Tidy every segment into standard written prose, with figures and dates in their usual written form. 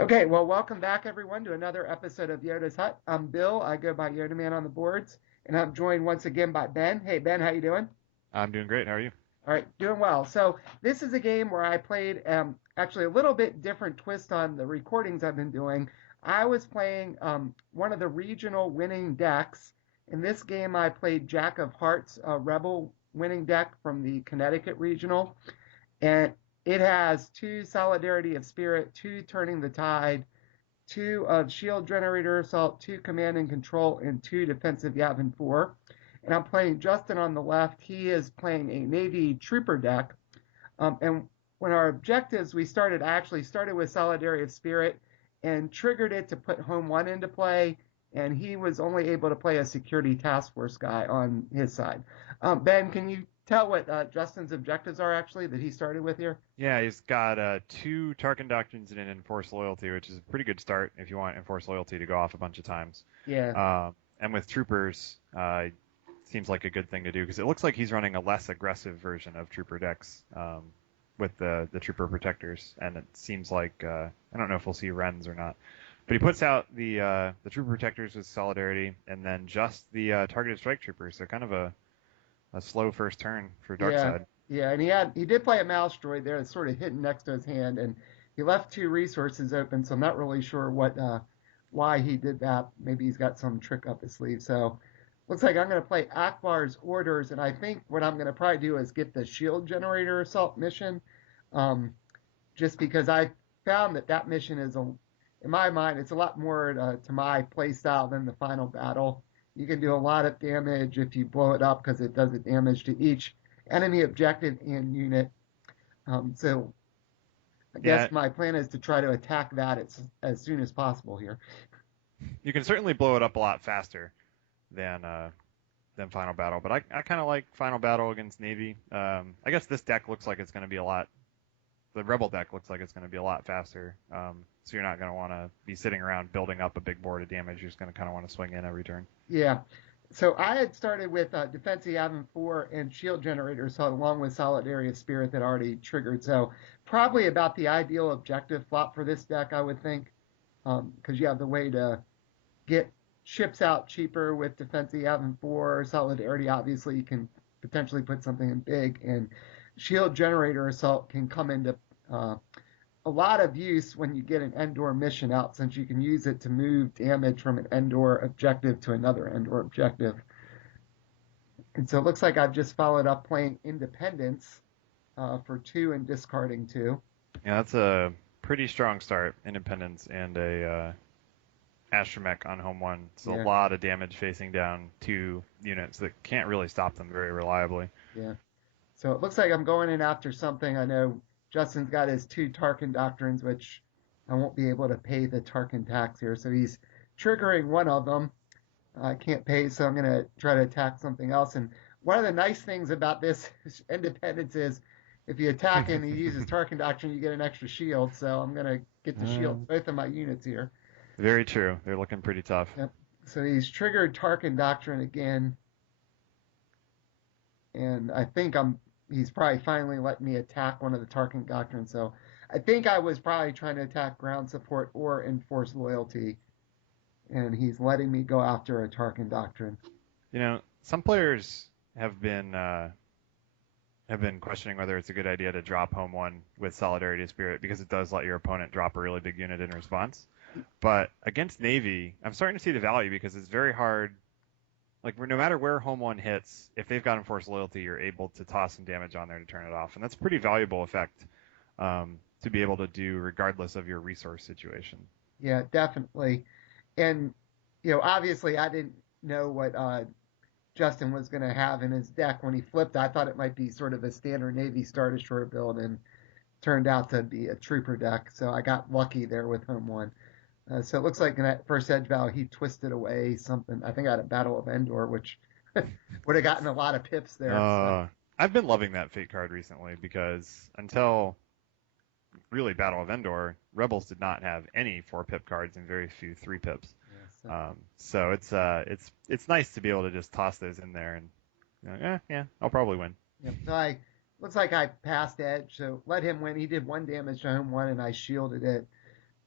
Okay, well, welcome back everyone to another episode of Yoda's Hut. I'm Bill. I go by Yodaman on the boards, and I'm joined once again by Ben. Hey Ben, how you doing? I'm doing great. How are you? All right, doing well. So this is a game where I played actually a little bit different twist on the recordings I've been doing. I was playing one of the regional winning decks. In this game, I played Jackofhearts, a Rebel winning deck from the Connecticut regional, and it has two Solidarity of Spirit, two Turning the Tide, two of Shield Generator Assault, two Command and Control, and two Defensive Yavin 4. And I'm playing Justin on the left. He is playing a Navy Trooper deck. And when our objectives, I actually started with Solidarity of Spirit and triggered it to put Home 1 into play. And he was only able to play a Security Task Force guy on his side. Ben, can you tell what Justin's objectives are actually that he started with here? Yeah, he's got two Tarkin Doctrines and an Enforced Loyalty, which is a pretty good start if you want Enforced Loyalty to go off a bunch of times. Yeah. And with Troopers, seems like a good thing to do because it looks like he's running a less aggressive version of Trooper decks with the Trooper Protectors, and it seems like I don't know if we'll see Wrens or not, but he puts out the Trooper Protectors with Solidarity, and then just the Targeted Strike Troopers. So kind of a slow first turn for Yeah, Darkside. yeah, and he did play a mouse droid there that's sort of hidden next to his hand, and he left two resources open, so I'm not really sure what why he did that. Maybe he's got some trick up his sleeve. So looks like I'm going to play Akbar's orders, and I think what I'm going to probably do is get the shield generator assault mission, um, just because I found that mission is in my mind, it's a lot more to my play style than the final battle. You can do a lot of damage if you blow it up because it does damage to each enemy objective and unit. So I Yeah, guess my plan is to try to attack that as soon as possible here. you can certainly blow it up a lot faster than Final Battle, but I kind of like Final Battle against Navy. I guess this deck looks like it's going to be a lot. The Rebel deck looks like it's going to be a lot faster. So you're not going to want to be sitting around building up a big board of damage. You're just going to kind of want to swing in every turn. Yeah. So I had started with Defensive Avon 4 and Shield Generator, so along with Solidarity of Spirit that already triggered. So probably about the ideal objective flop for this deck, I would think, because you have the way to get ships out cheaper with Defensive Avon 4. Solidarity, obviously, you can potentially put something in big, and Shield Generator Assault can come into uh, a lot of use when you get an Endor mission out, since you can use it to move damage from an Endor objective to another Endor objective. And so it looks like I've just followed up playing Independence for two and discarding two. Yeah, that's a pretty strong start. Independence and a Astromech on home one. It's a Yeah, lot of damage facing down two units that can't really stop them very reliably. yeah. So it looks like I'm going in after something. I know Justin's got his two Tarkin doctrines, which I won't be able to pay the Tarkin tax here. So he's triggering one of them. I can't pay, so I'm going to try to attack something else. And one of the nice things about this independence is if you attack and he uses Tarkin Doctrine, you get an extra shield. So I'm going to get to shield both of my units here. Very true. They're looking pretty tough. Yep. So he's triggered Tarkin Doctrine again. And I think he's probably finally let me attack one of the Tarkin Doctrines. So I think I was probably trying to attack ground support or enforce loyalty. And he's letting me go after a Tarkin Doctrine. Some players have been questioning whether it's a good idea to drop home one with Solidarity of Spirit because it does let your opponent drop a really big unit in response. But against Navy, I'm starting to see the value because it's very hard. Like no matter where home one hits, if they've got enforced loyalty, you're able to toss some damage on there to turn it off, and that's a pretty valuable effect to be able to do regardless of your resource situation. Yeah, definitely. And, obviously I didn't know what Justin was going to have in his deck when he flipped. I thought it might be sort of a standard Navy Star Destroyer build and turned out to be a trooper deck. So I got lucky there with home one. So it looks like in that first edge battle, he twisted away something. I think I had a Battle of Endor, which would have gotten a lot of pips there. So. I've been loving that Fate card recently because until really Battle of Endor, Rebels did not have any 4 pip cards and very few 3 pips. Yeah, So it's nice to be able to just toss those in there and yeah, I'll probably win. yep. So I looks like I passed edge, so let him win. He did one damage to home one, and I shielded it.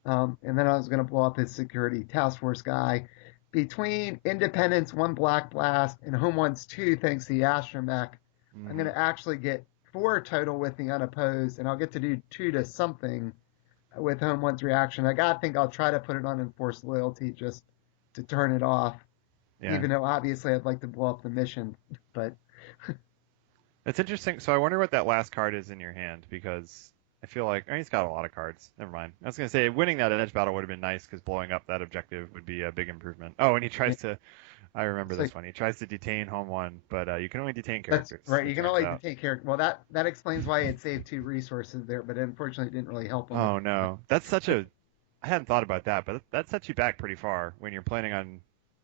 And then I was going to blow up his security task force guy. Between Independence, one Black Blast, and Home One's two, thanks to the Astromech, I'm going Hmm. to actually get four total with the unopposed, and I'll get to do two to something with Home One's reaction. I got to think I'll try to put it on Enforced Loyalty just to turn it off, Yeah. even though obviously I'd like to blow up the mission. But It's interesting. So I wonder what that last card is in your hand because I feel like he's got a lot of cards. Never mind. I was gonna say winning that edge battle would have been nice because blowing up that objective would be a big improvement. Oh, and he tries to. I remember so this one. He tries to detain home one, but you can only detain that's characters. right. It You can turns only out. take care. Well, that explains why it saved two resources there, but unfortunately, it didn't really help on the. Oh no, that's such a. I hadn't thought about that, but that sets you back pretty far when you're planning on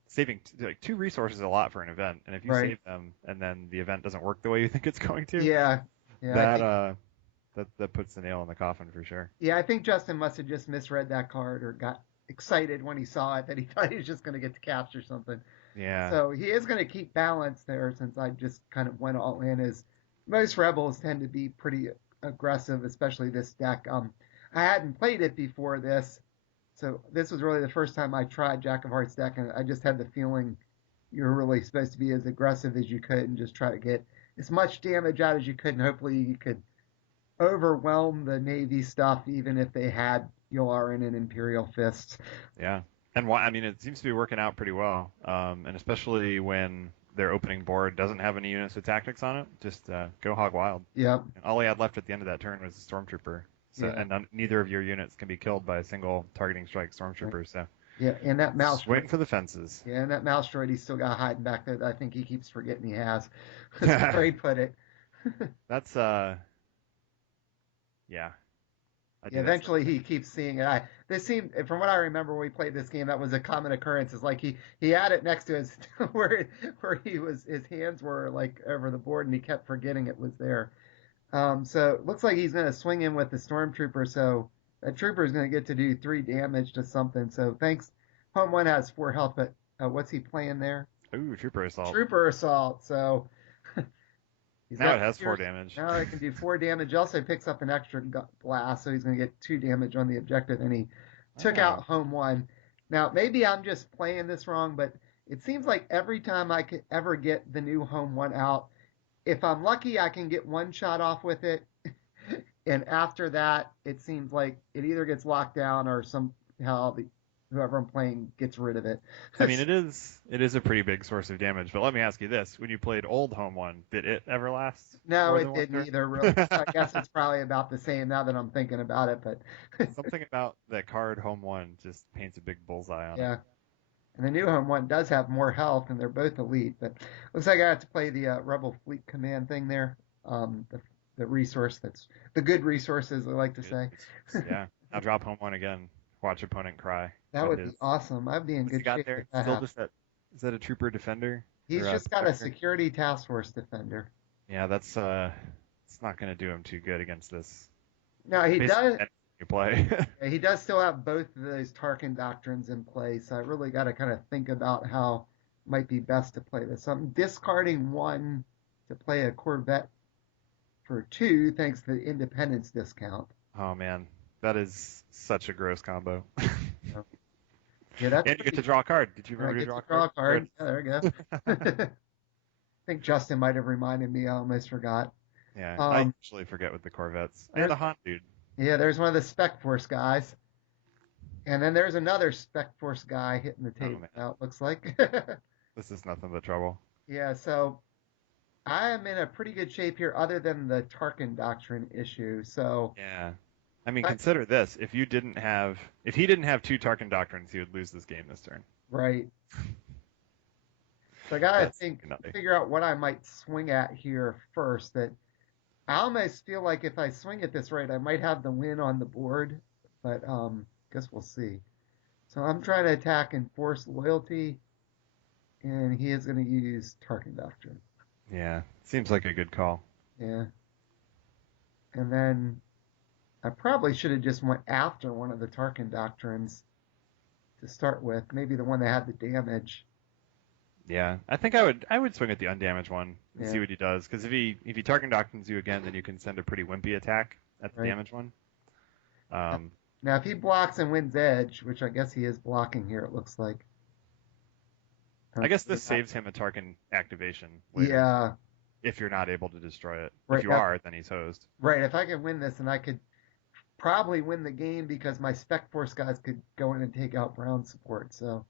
saving like two resources a lot for an event, and if you Right. save them and then the event doesn't work the way you think it's going to, Yeah. Yeah. I that think. uh that puts the nail in the coffin for sure. Yeah. I think Justin must have just misread that card or got excited when he saw it that he thought he was just going to get the caps or something. Yeah. So he is going to keep balance there since I just kind of went all in. As most rebels tend to be pretty aggressive, especially this deck. I hadn't played it before this, so this was really the first time I tried Jackofhearts deck, and I just had the feeling you were really supposed to be as aggressive as you could and just try to get as much damage out as you could, and hopefully you could overwhelm the Navy stuff, even if they had Yularen and Imperial Fists. Yeah. And why? I mean, it seems to be working out pretty well. And especially when their opening board doesn't have any units with tactics on it, just go hog wild. Yep. All he had left at the end of that turn was a stormtrooper. So, Yeah. and neither of your units can be killed by a single targeting strike Right. stormtrooper. So, Yeah, and that mouse swing for the fences. Yeah, and that mouse droid he's still got hiding back there that I think he keeps forgetting he has. That's where he put it. That's yeah. I Yeah, do that stuff eventually too. he keeps seeing it. This seemed, from what I remember when we played this game, that was a common occurrence. It's like he had it next to his where he was his hands were like over the board, and he kept forgetting it was there. So it looks like he's going to swing in with the stormtrooper. So that trooper is going to get to do three damage to something. So thanks. Home one has four health, but what's he playing there? Ooh, trooper assault. Trooper assault. So he's Now got it has four pierce. damage. Now it can do four damage. Also picks up an extra blast, so he's going to get two damage on the objective. And he took Oh, out home one. Now maybe I'm just playing this wrong, but it seems like every time I could ever get the new home one out, if I'm lucky, I can get one shot off with it. And after that, it seems like it either gets locked down or somehow whoever I'm playing gets rid of it. I mean, it is a pretty big source of damage. But let me ask you this: when you played old home one, did it ever last No, more it than one didn't turn? either, really. So I guess it's probably about the same now that I'm thinking about it. But Something about that card home one just paints a big bullseye on it. yeah, and the new home one does have more health, and they're both elite. But looks like I have to play the Rebel Fleet Command thing there. The resource that's the good resources, I like to Good say. resource. Yeah. Now drop home one again. Watch opponent cry. That That would be is. awesome. I'd be in What's he good got shape if there? that Still happened. just that. Is that a trooper defender He's or a just got a protector? security task force defender. Yeah, that's it's not going to do him too good against this. No, he Basically, does. anything you play. He does still have both of those Tarkin doctrines in place. So I really got to kind of think about how it might be best to play this. So I'm discarding one to play a Corvette for two, thanks to the Independence discount. Oh man, that is such a gross combo. So, yeah, that's And you get to pretty. draw a card. Did you I remember to get draw to a draw card? a card. Yeah, there we go. I think Justin might have reminded me. I almost forgot. Yeah, I Um, usually forget with the Corvettes. And there's a Han dude. yeah, there's one of the Spec Force guys. And then there's another Spec Force guy hitting the Oh table man, now, it looks like. this is nothing but trouble. Yeah, so I am in a pretty good shape here, other than the Tarkin Doctrine issue. So, Yeah. I mean, I, consider this: if he didn't have two Tarkin doctrines, he would lose this game this turn. right. So I gotta That's nutty. figure out what I might swing at here first. That I almost feel like if I swing at this right, I might have the win on the board, but guess we'll see. So I'm trying to attack Enforced Loyalty, and he is going to use Tarkin Doctrine. Yeah, seems like a good call. Yeah. And then I probably should have just went after one of the Tarkin doctrines to start with. Maybe the one that had the damage. Yeah, I think I would swing at the undamaged one and see Yeah, what he does. Because if he Tarkin doctrines you again, then you can send a pretty wimpy attack at the right. damaged one. Um, Now, if he blocks and wins edge, which I guess he is blocking here, it looks like. I guess Okay, this saves him a Tarkin activation later yeah, if you're not able to destroy it. If right. you are, then he's hosed. Right. If I can win this, and I could probably win the game because my Spec Force guys could go in and take out ground support. So,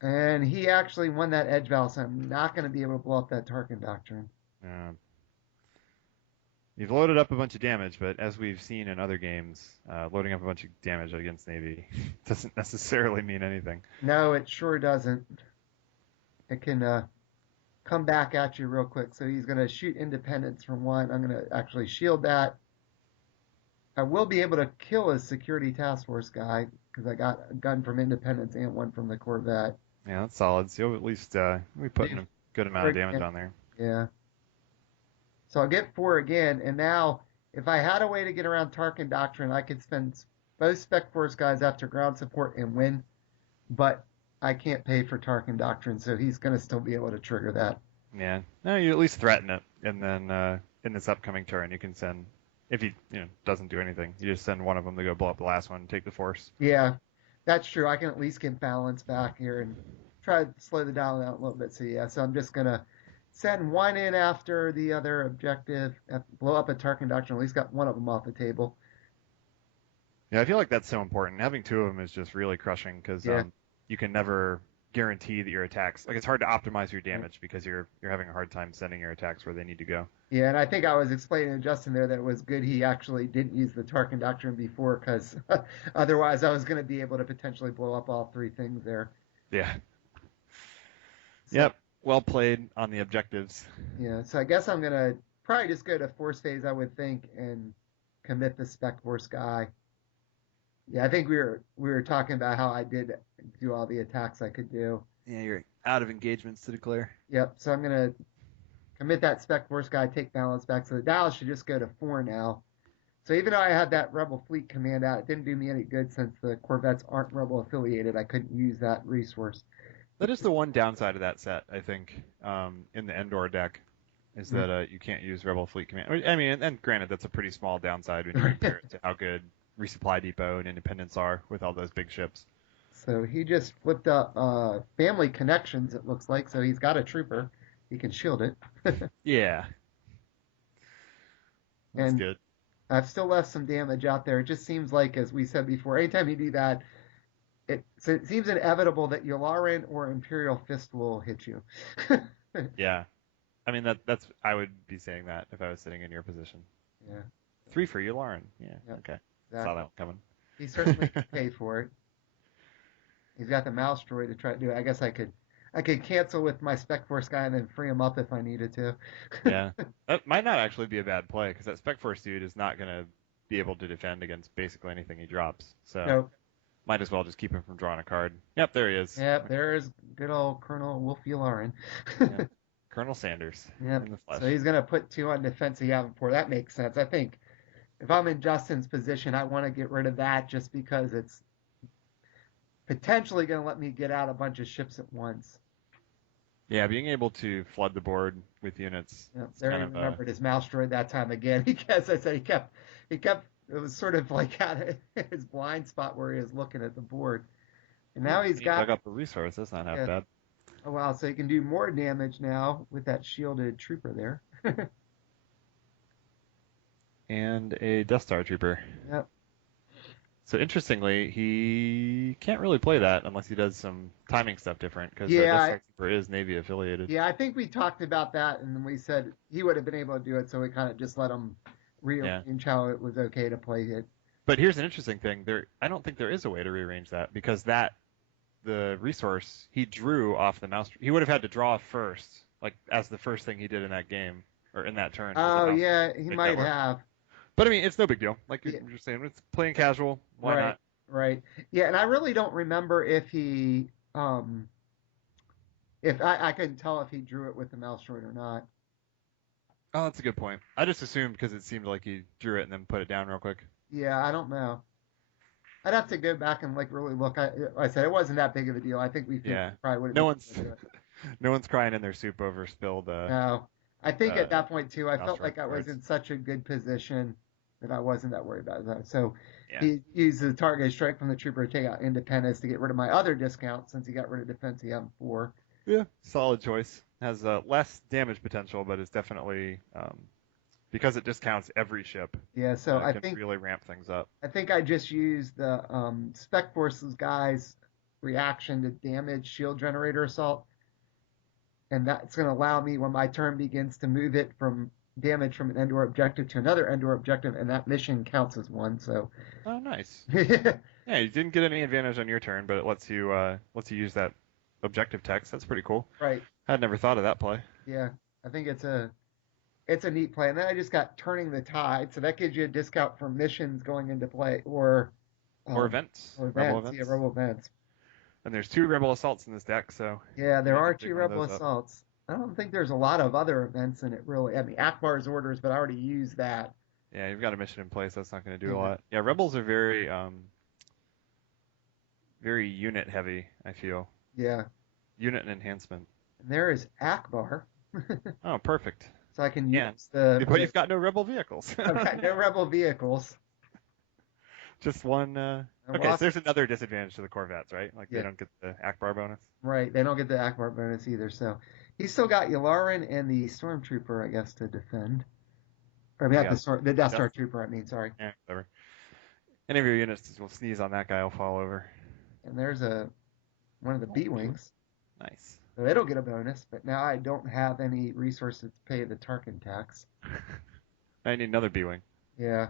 and he actually won that edge battle, so I'm not going to be able to blow up that Tarkin Doctrine. Um, you've loaded up a bunch of damage, but as we've seen in other games, loading up a bunch of damage against Navy doesn't necessarily mean anything. No, it sure doesn't. It can come back at you real quick. So he's going to shoot Independence from one. I'm going to actually shield that. I will be able to kill his security task force guy because I got a gun from Independence and one from the Corvette. Yeah, that's solid. So you'll at least be putting a good amount of damage on there. Yeah. So I'll get four again, and now if I had a way to get around Tarkin Doctrine, I could spend both Spec Force guys after ground support and win, but I can't pay for Tarkin Doctrine, so he's going to still be able to trigger that. Yeah. No, you at least threaten it, and then in this upcoming turn, you can send if he doesn't do anything, you just send one of them to go blow up the last one and take the force. Yeah, that's true. I can at least get balance back here and try to slow the dial down a little bit. So yeah, so I'm just going to send one in after the other objective, blow up a Tarkin Doctrine, at least got one of them off the table. Yeah, I feel like that's so important. Having two of them is just really crushing because Yeah. you can never guarantee that your attacks like it's hard to optimize your damage because you're having a hard time sending your attacks where they need to go. Yeah, and I think I was explaining to Justin there that it was good he actually didn't use the Tarkin Doctrine before, because otherwise I was going to be able to potentially blow up all three things there. Yeah. So, Yep. Well played on the objectives. yeah, so I guess I'm going to probably just go to Force Phase, I would think, and commit the Spec Force guy. Yeah, I think we were talking about how I did do all the attacks I could do. Yeah, you're out of engagements to declare. Yep, so I'm going to commit that Spec Force guy, take balance back. So the dial should just go to 4 now. So even though I had that Rebel Fleet command out, it didn't do me any good since the Corvettes aren't Rebel affiliated. I couldn't use that resource. That is the one downside of that set, I think, in the Endor deck, is that you can't use Rebel Fleet Command. I mean, and granted, that's a pretty small downside when you compare it to how good Resupply Depot and Independence are with all those big ships. So he just flipped up Family Connections, it looks like. So he's got a trooper. He can shield it. Yeah. That's And good. I've still left some damage out there. It just seems like, as we said before, anytime you do that, so it seems inevitable that Yularen or Imperial Fist will hit you. Yeah. I mean, that's I would be saying that if I was sitting in your position. Yeah. 3 for you, Lauren. Yeah. Yep, Okay. exactly. Saw that one coming. He certainly could pay for it. He's got the mouse droid to try to do it. I guess I could cancel with my Spec Force guy and then free him up if I needed to. Yeah. That might not actually be a bad play because that Spec Force dude is not going to be able to defend against basically anything he drops. So Nope. might as well just keep him from drawing a card. Yep, there he is. Yep, there's good old Colonel Wolf Yularen. Yeah. Colonel Sanders Yep. in the flesh. So he's going to put 2 on defense he haven't for. That makes sense. I think if I'm in Justin's position, I want to get rid of that just because it's potentially going to let me get out a bunch of ships at once. Yeah, being able to flood the board with units. Yep, It's there kind he of remembered his mouse droid that time again. Because I said he kept, it was sort of like at his blind spot where he was looking at the board. And now he's got, dug up a resource. That's not half yeah. bad. Oh wow, so he can do more damage now with that shielded trooper there. And a Death Star Trooper. Yep. So interestingly, he can't really play that unless he does some timing stuff different because Yeah, Death Star Trooper is Navy affiliated. Yeah, I think we talked about that, and we said he would have been able to do it, so we kind of just let him rearrange how it was okay to play it. But here's an interesting thing. I don't think there is a way to rearrange that because the resource he drew off the mouse. He would have had to draw first, like as the first thing he did in that game or in that turn. Oh yeah, he might have. But I mean, it's no big deal. Like you're Yeah. just saying, it's playing casual. Why not? Right. Yeah, and I really don't remember if he, if I couldn't tell if he drew it with the mouse droid or not. Oh, that's a good point. I just assumed because it seemed like he drew it and then put it down real quick. Yeah, I don't know. I'd have to go back and like really look. I said it wasn't that big of a deal. I think we probably would have. No one's crying in their soup over spilled. No, I think at that point too, I felt Mouse like I was cards. in such a good position that I wasn't that worried about that. So Yeah. he used the targeted strike from the trooper to take out independence to get rid of my other discount since he got rid of defense EM4. Yeah. Solid choice. Has less damage potential, but is definitely because it discounts every ship. Yeah, so I Can think really ramp things up. I think I just used the Spec Forces guy's reaction to damage shield generator assault, and that's going to allow me when my turn begins to move it from damage from an Endor objective to another Endor objective, and that mission counts as one. So, Oh, nice. right, Yeah, you didn't get any advantage on your turn, but it lets you use that objective text. That's pretty cool. I'd never thought of that play. yeah, I think it's a neat play. And then I just got turning the tide, so that gives you a discount for missions going into play Or um, events, or rebel events. Yeah, events. rebel events. And there's 2 rebel assaults in this deck, so Yeah, you there need to are pick two one of rebel those up. assaults. I don't think there's a lot of other events in it really. I mean, Akbar's orders, but I already used that. Yeah, you've got a mission in place. That's not going to do a Yeah, lot. Yeah, rebels are very unit heavy. I feel yeah. unit and enhancement. And there is Akbar, Oh, perfect. so I can Yeah, use the. but you've got no rebel vehicles. I've got no rebel vehicles. Just one. And Okay, so there's another disadvantage to the Corvettes, right? Like they yeah, don't get the Akbar bonus. right. They don't get the Akbar bonus either. So he's still got Yularen and the Stormtrooper, I guess, to defend. Or I mean, He's not got the Death Death. Star Trooper. I mean, sorry. Yeah, whatever. Any of your units will sneeze on that guy, will fall over. And there's one of the B wings. Nice. So it'll get a bonus, but now I don't have any resources to pay the Tarkin tax. I need another B-wing. Yeah.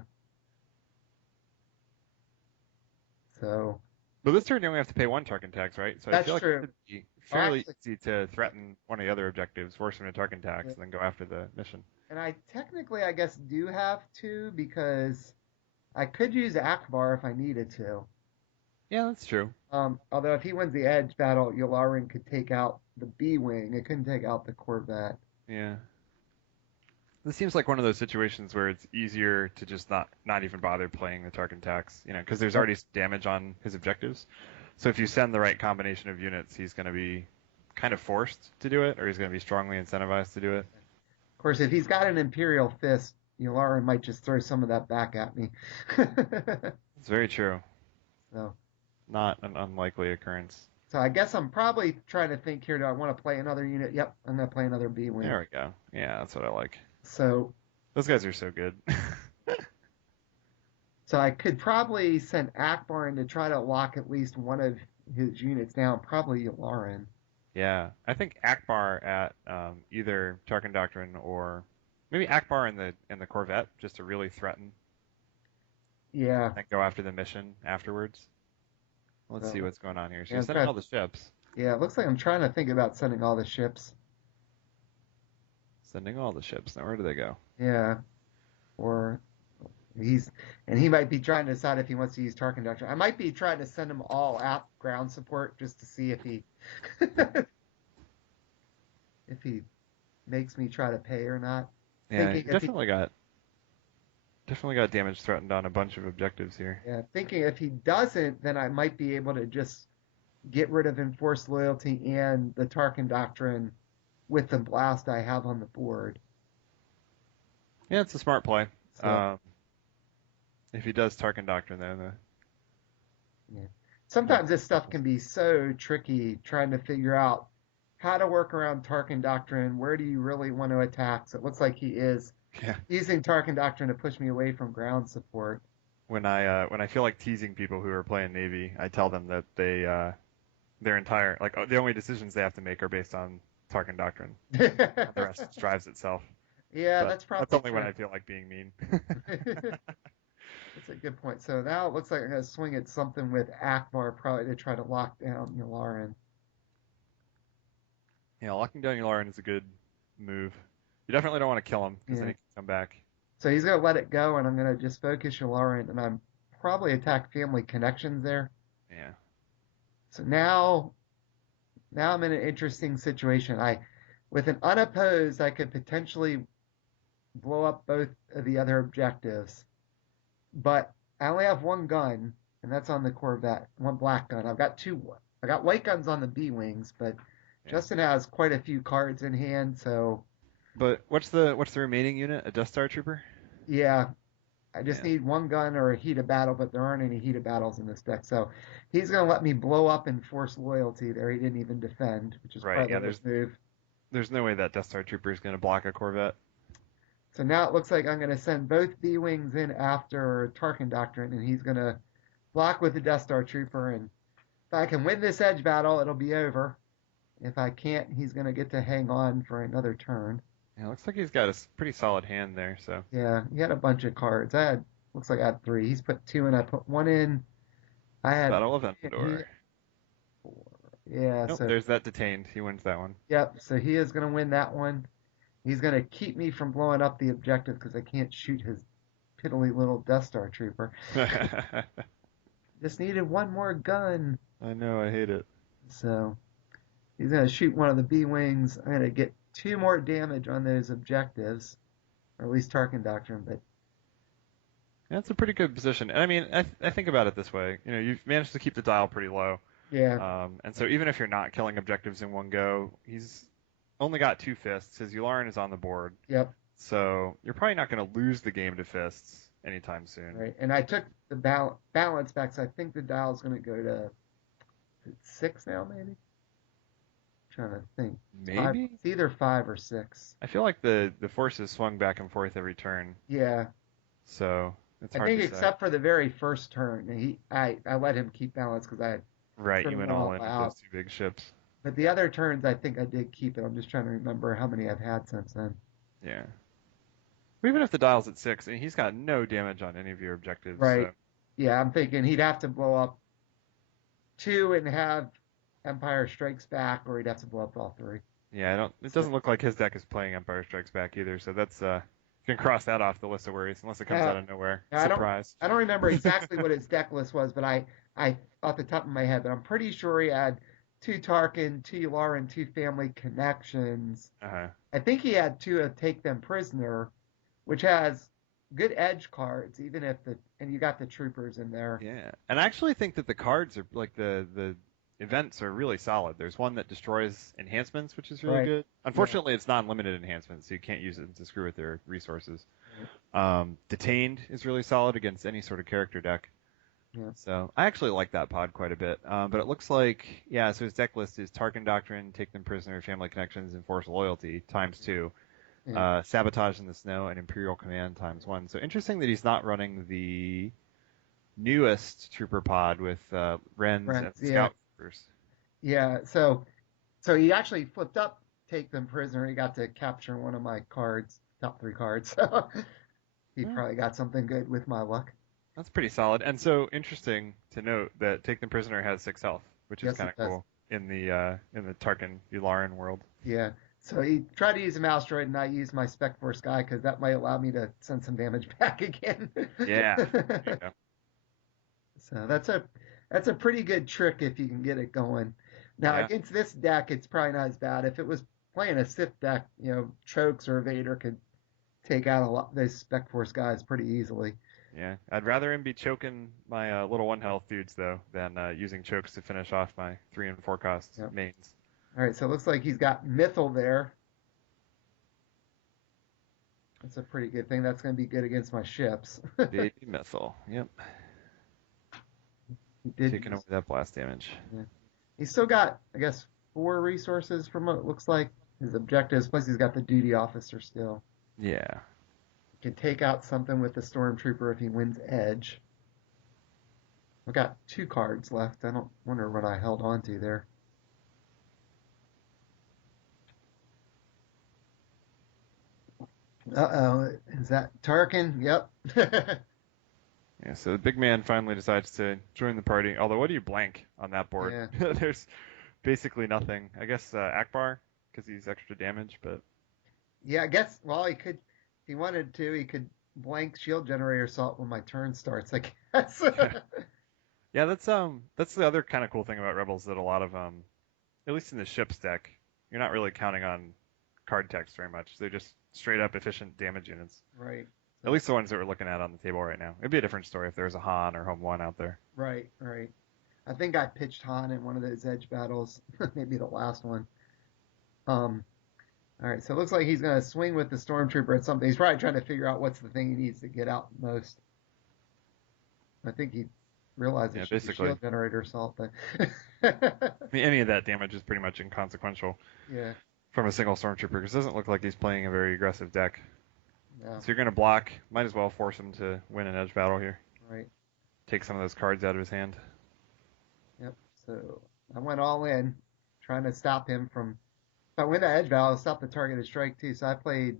So But this turn you only have to pay 1 Tarkin tax, right? So I that's feel like it true. should be fairly Actually, easy to threaten one of the other objectives, force him to Tarkin tax, yeah. and then go after the mission. And I technically, I guess, do have to because I could use Akbar if I needed to. Yeah, that's true. Although if he wins the edge battle, Yularen could take out the B wing. It couldn't take out the Corvette. Yeah. This seems like one of those situations where it's easier to just not even bother playing the Tarkin tax, because there's Yep. already damage on his objectives. So if you send the right combination of units, he's going to be kind of forced to do it, or he's going to be strongly incentivized to do it. Of course, if he's got an Imperial fist, Yularen might just throw some of that back at me. It's very true. so, Not an unlikely occurrence. so I guess I'm probably trying to think here. Do I want to play another unit? Yep, I'm going to play another B wing. There we go. Yeah, that's what I like. So, Those guys are so good. so I could probably send Akbar in to try to lock at least one of his units down. Probably Yularen. Yeah, I think Akbar at either Tarkin Doctrine or maybe Akbar in the Corvette, just to really threaten Yeah. and go after the mission afterwards. Let's see So, what's going on here. So yeah, you're I'm sending trying, all the ships. yeah, it looks like I'm trying to think about sending all the ships. Sending all the ships. Now where do they go? Yeah. Or he might be trying to decide if he wants to use Tarkin Doctrine. I might be trying to send him all out ground support just to see if he if he makes me try to pay or not. Yeah, Thinking if he definitely got damage threatened on a bunch of objectives here. yeah, thinking if he doesn't, then I might be able to just get rid of enforced loyalty and the Tarkin Doctrine with the blast I have on the board. Yeah, it's a smart play. So If he does Tarkin Doctrine, though, yeah. Sometimes this stuff can be so tricky trying to figure out how to work around Tarkin Doctrine. Where do you really want to attack? So it looks like he is yeah. using Tarkin Doctrine to push me away from ground support. When I feel like teasing people who are playing Navy, I tell them that their entire the only decisions they have to make are based on Tarkin Doctrine. The rest just drives itself. Yeah, But that's probably that's only true. when I feel like being mean. That's a good point. So now it looks like I'm going to swing at something with Akbar probably to try to lock down Yularen. Yeah, locking down Yularen is a good move. You definitely don't want to kill him because then Yeah. he can come back. So he's going to let it go, and I'm going to just focus Yularen, and I'm probably attack family connections there. Yeah. So now I'm in an interesting situation. With an unopposed, I could potentially blow up both of the other objectives, but I only have one gun, and that's on the Corvette, one black gun. I got white guns on the B wings, but Yeah. Justin has quite a few cards in hand, so But what's the remaining unit? A Death Star Trooper? yeah. I just Yeah. need one gun or a heated battle, but there aren't any heated battles in this deck. So he's going to let me blow up and force loyalty there. He didn't even defend, which is Right. probably Yeah. the worst move. There's no way that Death Star Trooper is going to block a Corvette. So now it looks like I'm going to send both B-Wings in after Tarkin Doctrine, and he's going to block with the Death Star Trooper. And if I can win this edge battle, it'll be over. If I can't, he's going to get to hang on for another turn. Yeah. Looks like he's got a pretty solid hand there. So. Yeah, he had a bunch of cards. Looks like I had three. He's put two in. I put one in. I had Battle of three, and he Endor. had four. Yeah, Nope. so, There's that detained. He wins that one. yep. So he is going to win that one. He's going to keep me from blowing up the objective because I can't shoot his piddly little Death Star Trooper. I Just needed one more gun. know. I hate it. So he's going to shoot one of the B-Wings. I'm going to get two more damage on those objectives, or at least Tarkin Doctrine. But That's a pretty good position. And I mean, I think about it this way. You've managed to keep the dial pretty low. yeah, And so even if you're not killing objectives in one go, he's only got two fists. His Yularen is on the board. yep, So you're probably not going to lose the game to fists anytime soon. right. And I took the balance back, so I think the dial's going to go to six now, maybe. Trying to think. Maybe? It's either five or six. I feel like the forces swung back and forth every turn. Yeah, So it's I hard think to say. except for the very first turn, I let him keep balance because I had Right, you trimmed went one all off in with out. those two big ships. But the other turns, I think I did keep it. I'm just trying to remember how many I've had since then. Yeah. Even if the dial's at six, and he's got no damage on any of your objectives. Right. So Yeah, I'm thinking he'd have to blow up two and have Empire Strikes Back, or he'd have to blow up all three. yeah, I don't. It So, doesn't look like his deck is playing Empire Strikes Back either. So that's you can cross that off the list of worries, unless it comes yeah, out of nowhere. I don't, Surprise. I don't remember exactly what his deck list was, but I off the top of my head, but I'm pretty sure he had two Tarkin, two Yularen, two Family Connections. Uh-huh. I think he had two of Take Them Prisoner, which has good edge cards, even if and you got the troopers in there. Yeah, and I actually think that the cards are like the events are really solid. There's one that destroys enhancements, which is really Right. good. Yeah. Unfortunately, it's non-limited enhancements, so you can't use it to screw with their resources. Detained is really solid against any sort of character deck. Yeah. So I actually like that pod quite a bit. But it looks like, yeah, so his deck list is Tarkin Doctrine, Take Them Prisoner, Family Connections, and Force Loyalty times two. Yeah. Sabotage in the Snow and Imperial Command times one. So interesting that he's not running the newest Trooper pod with Wrens and Yeah. Scout Troopers. Yeah. So he actually flipped up Take Them Prisoner. He got to capture one of my cards, top three cards. So he Yeah, probably got something good with my luck. that's pretty solid. And so interesting to note that Take Them Prisoner has 6 health, which is Yes, kind it of does. cool in the Tarkin Yularen world. Yeah. So he tried to use a mouse droid, and I used my Spec Force guy because that might allow me to send some damage back again. Yeah. There you go. So that's a pretty good trick if you can get it going. Now Yeah. against this deck, it's probably not as bad. If it was playing a Sith deck, Chokes or Vader could take out a lot of those Spec Force guys pretty easily. Yeah, I'd rather him be choking my little 1 health dudes though than using chokes to finish off my 3 and 4 cost Yep. mains. All right, so it looks like he's got Mythal there. That's a pretty good thing. That's going to be good against my ships. Baby methyl. Yep. He did. Taking away that blast damage. Yeah. He's still got, I guess, 4 resources from what it looks like. His objectives, plus he's got the duty officer still. Yeah. He can take out something with the stormtrooper if he wins edge. I've got 2 cards left. I don't wonder what I held on to there. Uh-oh, is that Tarkin? Yep. Yeah, so the big man finally decides to join the party. Although, what do you blank on that board? Yeah. There's basically nothing. I guess Akbar, because he's extra damage, but Yeah, I guess, well, he could, if he wanted to, he could blank shield generator assault when my turn starts, I guess. yeah, that's the other kind of cool thing about Rebels that a lot of at least in the ships deck, you're not really counting on card text very much. They're just straight up efficient damage units. Right. At least the ones that we're looking at on the table right now. It'd be a different story if there was a Han or Home One out there. Right, right. I think I pitched Han in one of those edge battles, maybe the last one. All right, so it looks like he's going to swing with the Stormtrooper at something. He's probably trying to figure out what's the thing he needs to get out most. I think he realized it Yeah, should be basically. shield generator assault, but I mean, any of that damage is pretty much inconsequential yeah, from a single stormtrooper because it doesn't look like he's playing a very aggressive deck. no, So you're going to block. Might as well force him to win an edge battle here. right. Take some of those cards out of his hand. Yep. So I went all in, trying to stop him from. If I win that edge battle, I'll stop the targeted strike too. So I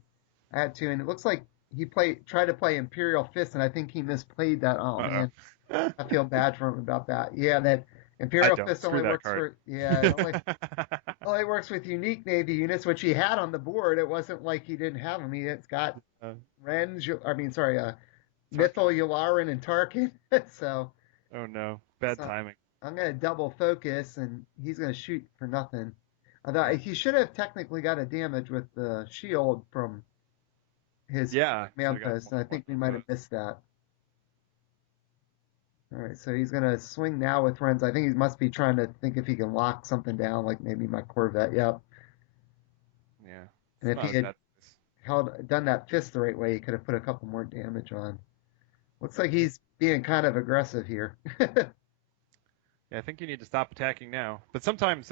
had two, and it looks like he tried to play Imperial Fist, and I think he misplayed that. Oh man, Uh-oh. I feel bad for him about that. Yeah, that I Imperial don't. Fist Screw only that works card. for yeah, it only works with unique Navy units, which he had on the board. It wasn't like he didn't have them. It's got uh, Mythal, Tarkin. Yularen, and Tarkin. So, Oh no. Bad so timing. I'm gonna double focus, and he's gonna shoot for nothing. I thought he should have technically got a damage with the shield from his Yeah. Should have got Memphis, and I one think we from might have both. missed that. All right, so he's gonna swing now with Renz. I think he must be trying to think if he can lock something down, like maybe my Corvette. Yep. Yeah. And It's if he not a had bad. done that fist the right way, he could have put a couple more damage on. Looks Yep. like he's being kind of aggressive here. Yeah, I think you need to stop attacking now. But sometimes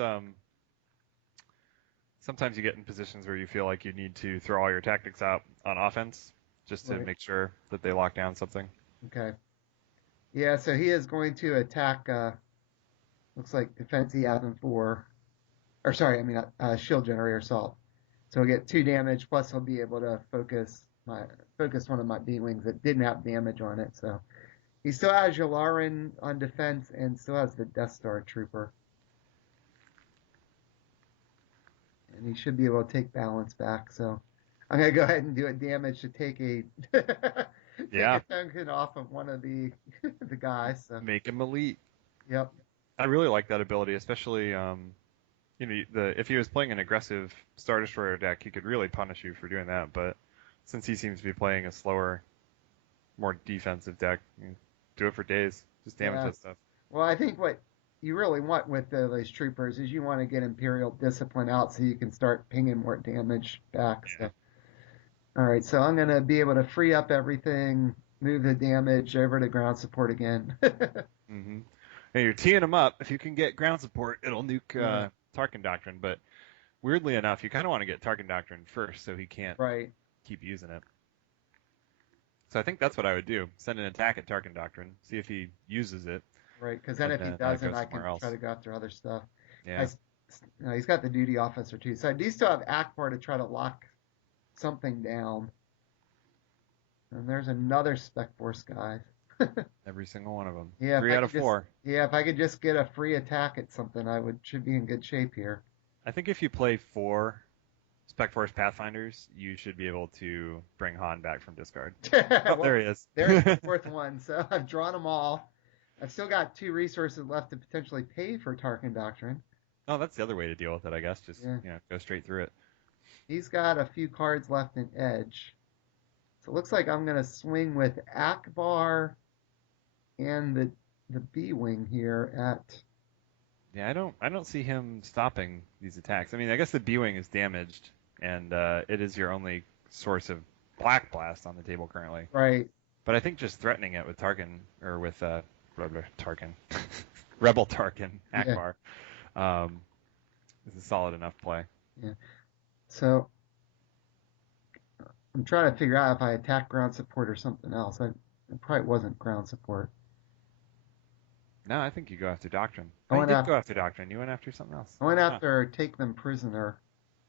you get in positions where you feel like you need to throw all your tactics out on offense just to Right. make sure that they lock down something. Okay. Yeah, so he is going to attack. Looks like defense he has him for, or sorry, I mean shield generator assault. So he'll get two damage plus he'll be able to focus one of my B wings that didn't have damage on it. So he still has Yularen on defense and still has the Death Star Trooper, and he should be able to take balance back. So I'm gonna go ahead and do a damage to take a take a Yeah, token off of one of the the guys. So make him elite. yep, I really like that ability, especially if he was playing an aggressive Star Destroyer deck, he could really punish you for doing that. But since he seems to be playing a slower, more defensive deck, do it for days. Just damage yeah. that stuff. Well, I think what you really want with those troopers is you want to get Imperial Discipline out so you can start pinging more damage back. Yeah. So, all right, so I'm gonna be able to free up everything, move the damage over to ground support again. Mm-hmm. And you're teeing him up. If you can get ground support, it'll nuke Yeah, Tarkin Doctrine. But weirdly enough, you kind of want to get Tarkin Doctrine first so he can't right, keep using it. So I think that's what I would do. Send an attack at Tarkin Doctrine, see if he uses it, right. Because then and if he then doesn't, go I can somewhere try else. to go after other stuff. I, Yeah. s- He's got the duty officer too, so I do still have Akbar to try to lock something down. And there's another Spec Force guy. Every single one of them. Yeah, if Three I out could of just four. yeah, if I could just get a free attack at something, I would should be in good shape here. I think if you play four Spec Force Pathfinders, you should be able to bring Han back from discard. Oh, Well, there he is. there's the fourth one. So I've drawn them all. I've still got two resources left to potentially pay for Tarkin Doctrine. Oh, that's the other way to deal with it, I guess. Just Yeah. go straight through it. He's got a few cards left in Edge. So it looks like I'm gonna swing with Akbar and the B wing here at Yeah, I don't see him stopping these attacks. I mean, I guess the B-wing is damaged, and it is your only source of Black Blast on the table currently. right. But I think just threatening it with Tarkin or with Tarkin, Rebel Tarkin Yeah, Akbar, um, is a solid enough play. yeah. So I'm trying to figure out if I attack ground support or something else. It probably wasn't ground support. No, I think you go after Doctrine. I Oh, you went did after go after Doctrine. You went after something else. I went Huh. after take them prisoner.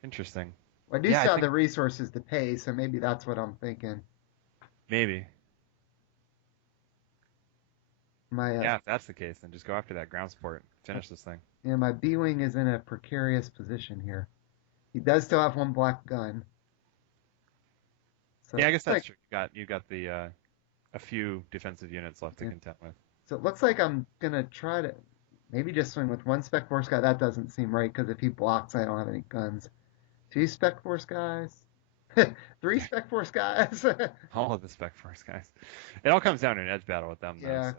Interesting. Well, I do Yeah, I still have think the resources to pay, so maybe that's what I'm thinking. maybe. My Yeah, if that's the case, then just go after that ground support. Finish this thing. yeah, my B wing is in a precarious position here. He does still have one black gun, so Yeah, it I guess looks that's like true. You got the a few defensive units left to yeah. contend with. So it looks like I'm gonna try to maybe just swing with one Spec Force guy. That doesn't seem right because if he blocks, I don't have any guns. Two Spec Force guys, three Spec Force guys. All of the Spec Force guys. It all comes down to an edge battle with them, though. Yeah. So.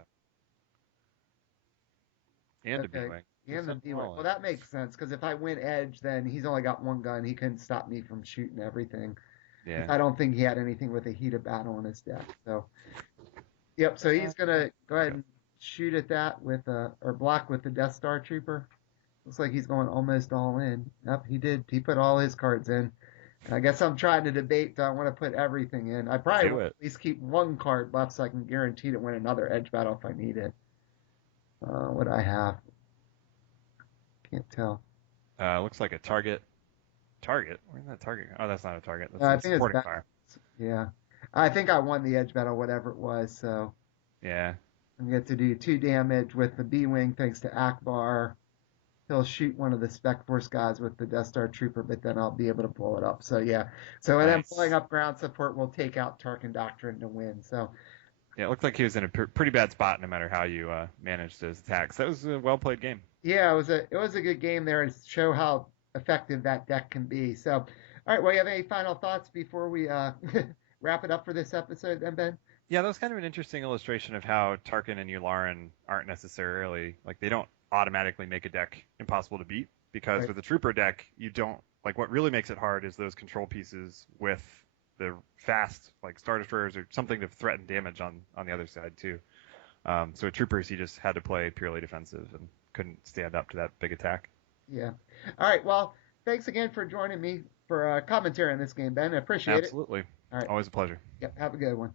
And a Okay. B-wing. And Just the send B them wing. all Well, in. that makes sense because if I win Edge, then he's only got one gun. He couldn't stop me from shooting everything. Yeah. I don't think he had anything with a heat of battle in his deck. So Yep. So Uh, he's there gonna go we ahead go. and shoot at that with or block with the Death Star Trooper. Looks like he's going almost all in. Yep, he did. He put all his cards in. I guess I'm trying to debate. Do I want to put everything in? I probably Do will it. at least keep one card left so I can guarantee to win another edge battle if I need it. What I have, can't tell. Looks like a target. Target? Where's that target? Oh, that's not a target. That's I a think it's supporting back. fire. Yeah, I think I won the edge battle, whatever it was. So Yeah. I get to do 2 damage with the B wing thanks to Akbar. He'll shoot one of the Spec Force guys with the Death Star Trooper, but then I'll be able to blow it up. So yeah. So and then pulling Nice. up ground support will take out Tarkin Doctrine to win. So Yeah, it looked like he was in a pretty bad spot no matter how you managed his attacks. That was a well played game. yeah, it was a good game there to show how effective that deck can be. So, all right, well, you have any final thoughts before we wrap it up for this episode, then Ben? Yeah, that was kind of an interesting illustration of how Tarkin and Yularen aren't necessarily like they don't automatically make a deck impossible to beat because Right. with a trooper deck you don't like what really makes it hard is those control pieces with the fast like star destroyers or something to threaten damage on the other side too. So with troopers he just had to play purely defensive and couldn't stand up to that big attack. Yeah. All right. Well, thanks again for joining me for commentary on this game, Ben. I appreciate it. Absolutely, All right. always a pleasure. Yep. Have a good one.